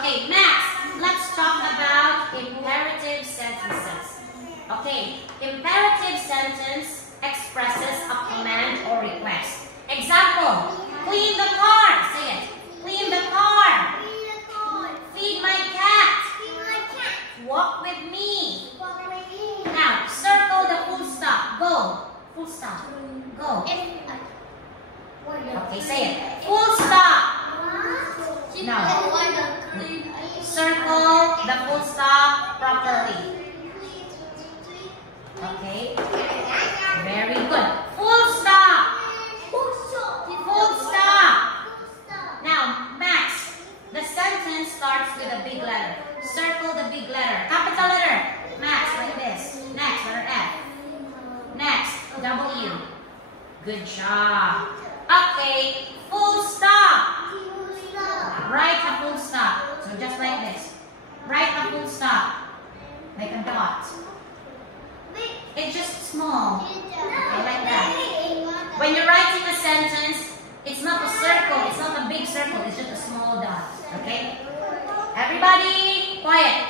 Okay, Max, let's talk about imperative sentences. Okay, imperative sentence expresses a command or request. Example, clean the car. Say it. Clean the car. Feed my cat. Walk with me. Now, circle the full stop. Go. Full stop. Go. Okay, say it. Full stop. Now, circle the full stop properly. Okay. Very good. Full stop. Full stop. Now, Max, the sentence starts with a big letter. Circle the big letter. Capital letter. Max, like this. Next, letter F. Next, W. Good job. Okay, full stop. Write a full stop. So just like this. Write a full stop. Like a dot. It's just small. Okay, like that. When you're writing a sentence, it's not a circle. It's not a big circle. It's just a small dot. Okay? Everybody, quiet.